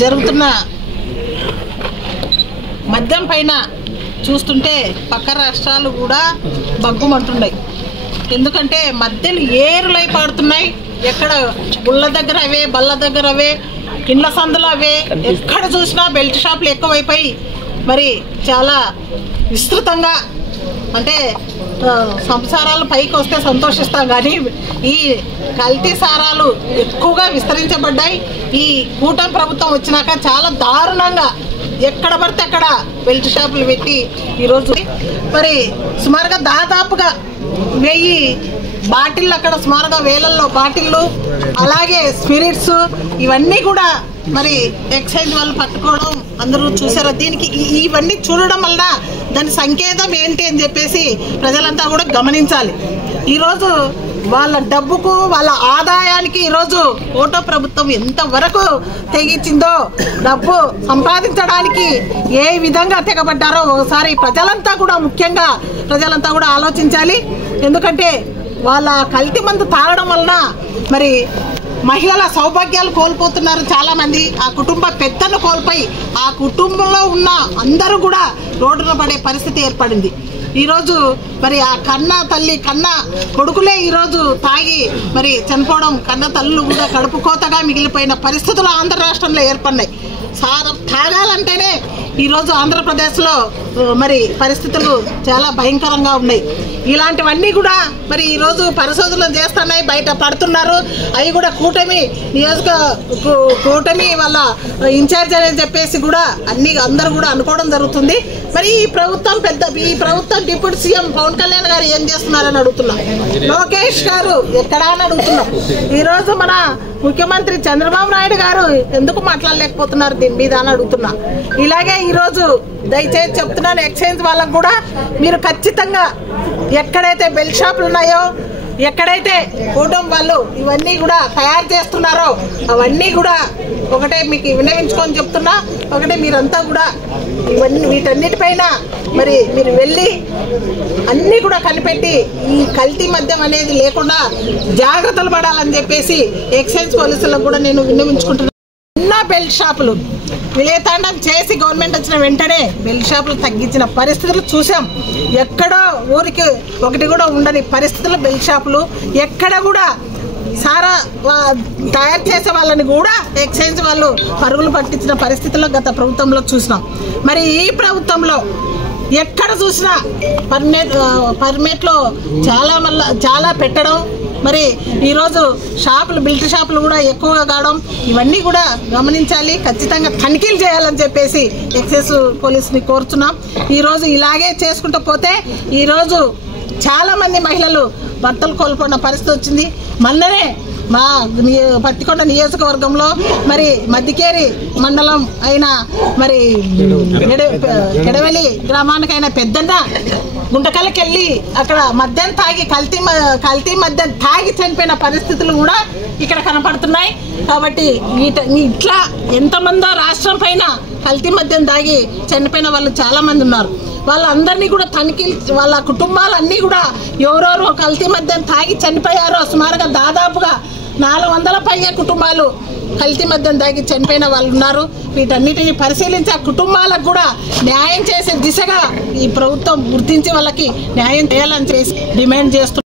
జరుగుతున్న మద్యం పైన చూస్తుంటే పక్క రాష్ట్రాలు కూడా బగ్గుమంటున్నాయి. ఎందుకంటే మద్యలు ఏరులై పాడుతున్నాయి. ఎక్కడ గుళ్ళ దగ్గర అవే, బల్ల దగ్గర అవే, ఇండ్ల సందులు అవే, ఎక్కడ చూసినా బెల్ట్ షాపులు ఎక్కువైపోయి మరి చాలా విస్తృతంగా అంటే సంసారాలు పైకి వస్తే సంతోషిస్తాం, కానీ ఈ కల్తీ సారాలు ఎక్కువగా విస్తరించబడ్డాయి. ఈ కూటమి ప్రభుత్వం వచ్చినాక చాలా దారుణంగా ఎక్కడ పడితే అక్కడ బెల్ట్ షాపులు పెట్టి ఈరోజు మరి సుమారుగా దాదాపుగా 1000 బాటిళ్ళు అక్కడ సుమారుగా వేలల్లో బాటిళ్ళు, అలాగే స్పిరిట్స్ ఇవన్నీ కూడా మరి ఎక్సైజ్ వాళ్ళు పట్టుకోవడం అందరూ చూసారు. దీనికి ఇవన్నీ చూడడం వల్ల దాని సంకేతం ఏంటి అని చెప్పేసి ప్రజలంతా కూడా గమనించాలి. ఈరోజు వాళ్ళ డబ్బుకు, వాళ్ళ ఆదాయానికి ఈరోజు ఓటో ప్రభుత్వం ఎంతవరకు తెగించిందో, డబ్బు సంపాదించడానికి ఏ విధంగా తెగబడ్డారో ఒకసారి ప్రజలంతా కూడా, ముఖ్యంగా ప్రజలంతా కూడా ఆలోచించాలి. ఎందుకంటే వాళ్ళ కల్తీ మందు తాగడం వలన మరి మహిళల సౌభాగ్యాలు కోల్పోతున్నారు చాలామంది. ఆ కుటుంబ పెద్దను కోల్పోయి ఆ కుటుంబంలో ఉన్న అందరూ కూడా రోడ్డున పడే పరిస్థితి ఏర్పడింది. ఈరోజు మరి ఆ కన్న తల్లి, కన్న కొడుకులే ఈరోజు తాగి మరి చనిపోవడం, కన్న తల్లులు కూడా కడుపు కోతగా మిగిలిపోయిన పరిస్థితులు ఆంధ్ర రాష్ట్రంలో ఏర్పడినాయి. తాగాలంటేనే ఈరోజు ఆంధ్రప్రదేశ్లో మరి పరిస్థితులు చాలా భయంకరంగా ఉన్నాయి. ఇలాంటివన్నీ కూడా మరి ఈరోజు పరిశోధనలు చేస్తున్నాయి, బయట పడుతున్నారు. అవి కూడా కూటమి వాళ్ళ ఇన్ఛార్జ్ అని చెప్పేసి కూడా అందరూ కూడా అనుకోవడం జరుగుతుంది. మరి ఈ ప్రభుత్వం డిప్యూటీ సీఎం పవన్ కళ్యాణ్ గారు ఏం చేస్తున్నారని అడుగుతున్నాం. లోకేష్ గారు ఎక్కడా అని అడుగుతున్నాం. ఈరోజు మన ముఖ్యమంత్రి చంద్రబాబు నాయుడు గారు ఎందుకు మాట్లాడలేకపోతున్నారు దీని మీద అని అడుగుతున్నా. ఇలాగే ఈరోజు దయచేసి చెప్తున్నాను, ఎక్సైజ్ వాళ్ళకు కూడా మీరు ఖచ్చితంగా ఎక్కడైతే బెల్ట్ షాపులు ఉన్నాయో, ఎక్కడైతే కూటమి వాళ్ళు ఇవన్నీ కూడా తయారు చేస్తున్నారో అవన్నీ కూడా ఒకటే మీకు వినవించుకొని చెప్తున్నా. ఒకటే మీరంతా కూడా వీటన్నిటిపైన మరి మీరు వెళ్ళి అన్నీ కూడా కనిపెట్టి ఈ కల్తీ మద్యం అనేది లేకుండా జాగ్రత్తలు పడాలని చెప్పేసి ఎక్సైజ్ పోలీసులకు కూడా నేను విన్నవించుకుంటున్నాను. ఉన్న బెల్ట్ షాపులు విలేతాండం చేసి గవర్నమెంట్ వచ్చిన వెంటనే బెల్ట్ షాపులు తగ్గించిన పరిస్థితులు చూసాం. ఎక్కడో ఊరికి ఒకటి కూడా ఉండని పరిస్థితులు బెల్ట్ షాపులు. ఎక్కడ కూడా సారా తయారు చేసే వాళ్ళని కూడా ఎక్సైజ్ వాళ్ళు పరుగులు పట్టించిన పరిస్థితుల్లో గత ప్రభుత్వంలో చూసినాం. మరి ఈ ప్రభుత్వంలో ఎక్కడ చూసినా పర్మిట్లో చాలా పెట్టడం, మరి ఈరోజు బెల్ట్ షాపులు కూడా ఎక్కువగా కావడం, ఇవన్నీ కూడా గమనించాలి. ఖచ్చితంగా తనిఖీలు చేయాలని చెప్పేసి ఎక్సైజ్ పోలీసుని కోరుతున్నాం. ఈరోజు ఇలాగే చేసుకుంటూ పోతే ఈరోజు చాలామంది మహిళలు భర్తలు కోల్పోయిన పరిస్థితి వచ్చింది. మొన్ననే మా పత్తికొండ నియోజకవర్గంలో మరి మద్దికేరి మండలం అయిన మరి గెడవెలి గ్రామానికైనా పెద్దన్న గుంటకల్కి వెళ్ళి అక్కడ మద్యం తాగి కల్తీ మద్యం తాగి చనిపోయిన పరిస్థితులు కూడా ఇక్కడ కనపడుతున్నాయి. కాబట్టి ఇట్లా ఎంతమందో రాష్ట్రం పైన కల్తీ మద్యం తాగి చనిపోయిన వాళ్ళు చాలా మంది ఉన్నారు. వాళ్ళందరినీ కూడా తనిఖీలు, వాళ్ళ కుటుంబాలన్నీ కూడా ఎవరెవరు కల్తీ మద్యం తాగి చనిపోయారో సుమారుగా దాదాపుగా 400 పైగా కుటుంబాలు కల్తీ మద్యం తాగి చనిపోయిన వాళ్ళు ఉన్నారు. వీటన్నిటిని పరిశీలించి ఆ కుటుంబాలకు కూడా న్యాయం చేసే దిశగా ఈ ప్రభుత్వం గుర్తించి వాళ్ళకి న్యాయం చేయాలని చేసి డిమాండ్ చేస్తున్నారు.